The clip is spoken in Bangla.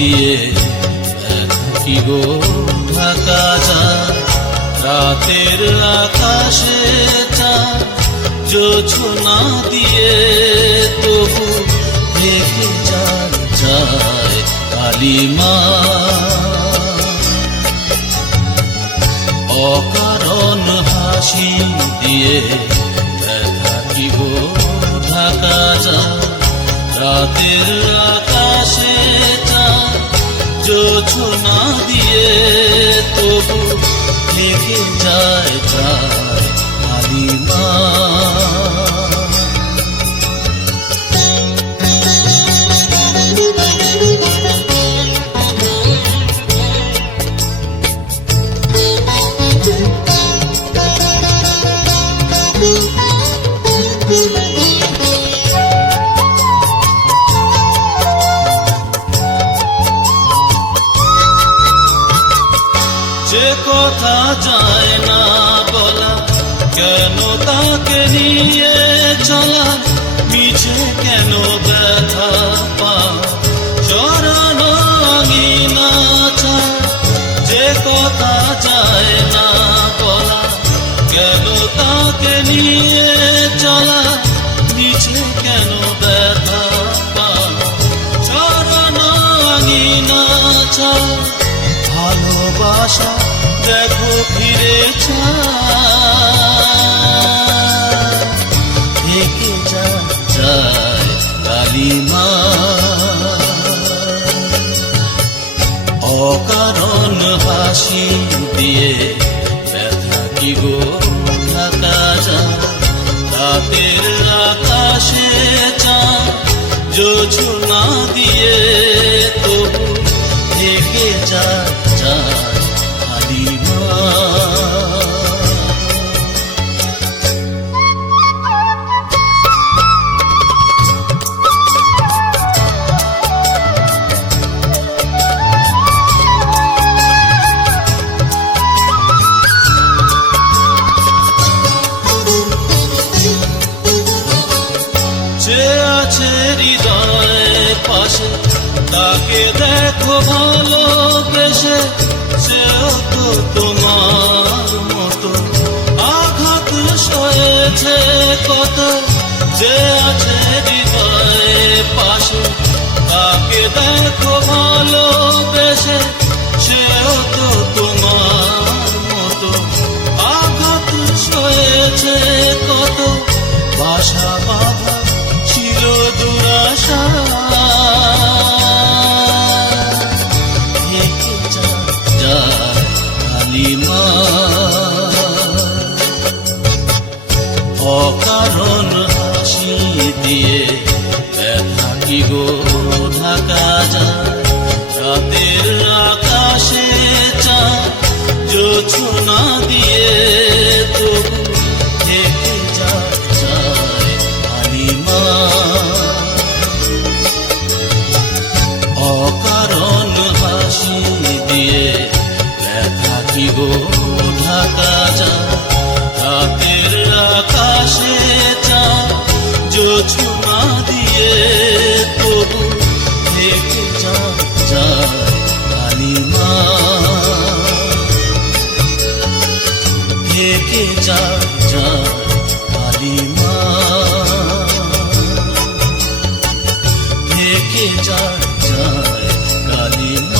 দিয়ে কি গো ঢাকা যায় রাতের আকাশে চাঁদ জোছনা দিয়ে তবু ঢেকে যায় কালিমা অকারণ হাসি দিয়ে কি গো ঢাকা যায় রাতের আকাশে চাঁদ জোছনা দিয়ে তবু ঢেকে যায় কালিমা যে কথা যায় না বলা কেন তাকে নিয়ে চলা মিছে কেন ব্যথা পা চরানো আঙিনা চায় যে কথা যায় না বলা কেন তাকে নিয়ে চলা মিছে কেন ব্যথা পা চরানো আঙিনা চায় ভালোবাসা দেখো ফিরে থেকে যায় কালিমা অকারণ হাসি দিয়ে ব্যথা কি গো ঢাকা যায় রাতের আকাশে চাঁদ জোছনা দিয়ে তবু থেকে যায় কালিমা যে আছে হৃদয়ের পাশে তাকে দেখো ভালোবেসে সেও তো তোমার মতো আঘাত সয়েছে কত যে আছে হৃদয়ের পাশে তাকে দেখো ভালোবেসে সেও তো তোমার মতো আঘাত সয়েছে কত বাসা বাঁধা ছিল দুরাশা কালিমা অকারণ হাসি দিয়ে ব্যথা কি গো ঢাকা যায় রাতের আকাশে চাঁদ জোছনা দিয়ে তবু থেকে যায় কালিমা অকারণ হাসি দিয়ে ব্যথা কি গো ঢাকা যায় রাতের আকাশে চাঁদ জোছনা দিয়ে তবু থেকে যায় কালিমা থেকে যায় কালিমা থেকে যায় কালিমা